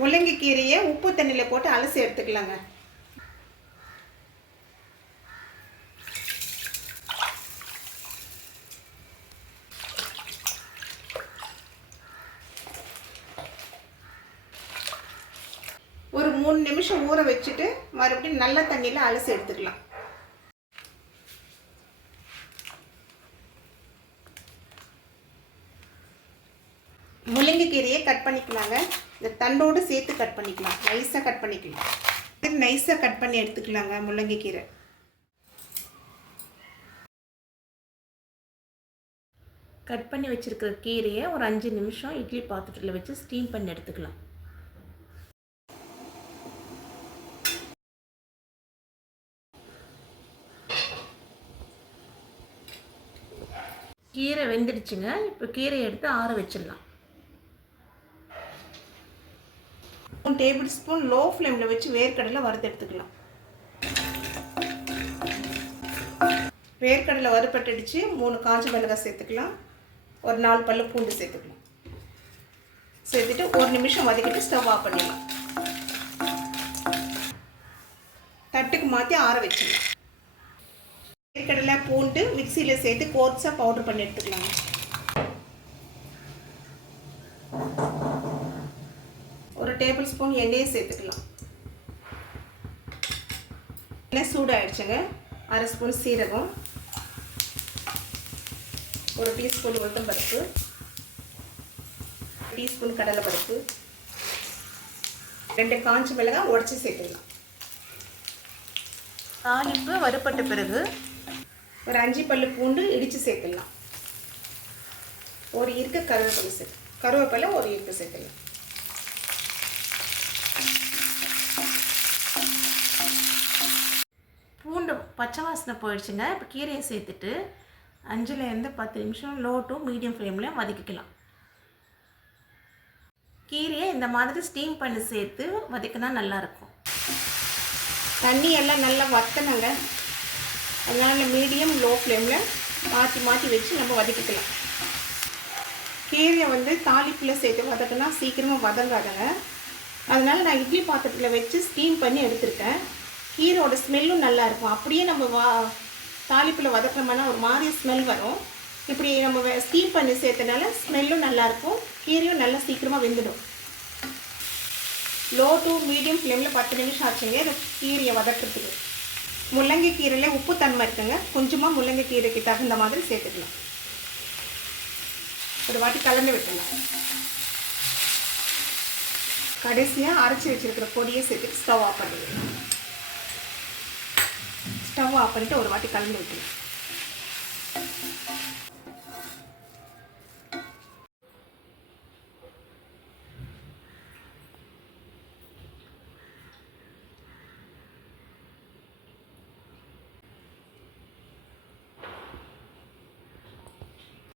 முள்ளங்கி கீரையை உப்பு தண்ணியில் போட்டு அலசி எடுத்துக்கலாங்க. ஒரு 3 நிமிஷம் ஊற வச்சுட்டு மறுபடியும் நல்ல தண்ணியில் அலசி எடுத்துக்கலாம். முள்ளங்கி கீரையை கட் பண்ணிக்கலாங்க. இந்த தண்டோடு சேர்த்து கட் பண்ணிக்கலாம். நைஸாக கட் பண்ணிக்கலாம். நைஸாக கட் பண்ணி எடுத்துக்கலாங்க முள்ளங்கி கீரை. கட் பண்ணி வச்சுருக்கிற கீரையை ஒரு 5 நிமிஷம் இட்லி பாத்திரத்தில் வச்சு ஸ்டீம் பண்ணி எடுத்துக்கலாம். கீரை வெந்துடுச்சுங்க. இப்போ கீரையை எடுத்து ஆற வச்சிடலாம். 1 டேபிள் ஸ்பூன் லோ ஃப்ளேமில் வச்சு வேர்க்கடலை வறுத்து எடுத்துக்கலாம். வேர்க்கடலை வறுப்பட்டுடுச்சு. 3 காஞ்ச மிளகாய் சேர்த்துக்கலாம். ஒரு 4 பல்லு பூண்டு சேர்த்துக்கலாம். சேர்த்துட்டு 1 நிமிஷம் வதக்கிட்டு ஸ்டவ் ஆஃப் பண்ணிடலாம். தட்டுக்கு மாற்றி ஆற வச்சிடலாம். வேர்க்கடலை பூண்டு மிக்சியில் சேர்த்து கோர்ஸாக பவுடர் பண்ணி எடுத்துக்கலாங்க. ஒரு டேபிள் ஸ்பூன் எண்ணெயை சேர்த்துக்கலாம். எண்ணெய் சூடாகிடுச்சுங்க. 1/2 ஸ்பூன் சீரகம், 1 டீஸ்பூன் உளுத்தம்பருப்பு, 1 டீஸ்பூன் கடலைப்பருப்பு, 2 காஞ்ச மிளகாய் உடச்சி சேர்த்துக்கலாம். தாளிப்பு வறுப்பட்ட பிறகு ஒரு 5 பல்லு பூண்டு இடித்து சேர்த்துக்கலாம். ஒரு இருக்க கருவேப்பிலை ஒரு இருக்க சேர்த்துக்கலாம். பூண்டு பச்சை வாசனை போயிடுச்சுங்க. இப்போ கீரையை சேர்த்துட்டு 5லேருந்து 10 நிமிஷம் லோ டு மீடியம் ஃப்ளேமில் வதக்கிக்கலாம். கீரையை இந்த மாதிரி ஸ்டீம் பண்ணி சேர்த்து வதக்கினா நல்லாயிருக்கும். தண்ணி எல்லாம் நல்லா வத்தணுங்க. அதனால் மீடியம் லோ ஃப்ளேமில் மாற்றி வச்சு நம்ம வதக்கிக்கலாம். கீரையை தாளிப்பில் சேர்த்து வதக்கினா சீக்கிரமாக வதங்காதுங்க. அதனால் நான் இட்லி பாத்திரத்தில் வச்சு ஸ்டீம் பண்ணி எடுத்துருக்கேன். கீரையோட ஸ்மெல்லும் நல்லாயிருக்கும். அப்படியே நம்ம தாளிப்பில் வதக்கினோம்னா ஒரு மாதிரி ஸ்மெல் வரும். இப்படி நம்ம ஸ்டீம் பண்ணி சேர்த்தனால ஸ்மெல்லும் நல்லாயிருக்கும். கீரையும் நல்லா சீக்கிரமாக வெந்துடும். லோ டு மீடியம் ஃப்ளேமில் 10 நிமிஷம் ஆச்சுங்க இந்த கீரையை வதக்கிறதுக்கு. முள்ளங்கி கீரையில் உப்பு தன்மை இருக்குங்க. கொஞ்சமாக முள்ளங்கி கீரைக்கு தகுந்த மாதிரி சேர்த்துக்கலாம். ஒரு வாட்டி கலந்து விட்டுலாம். கடைசியாக அரைச்சி வச்சுருக்கிற பொடியை சேர்த்துட்டு ஸ்டவ் ஆஃப் பண்ணிடுங்க. ஸ்டவ் ஆஃப் பண்ணிவிட்டு ஒரு வாட்டி கலந்து விட்டுலாம்.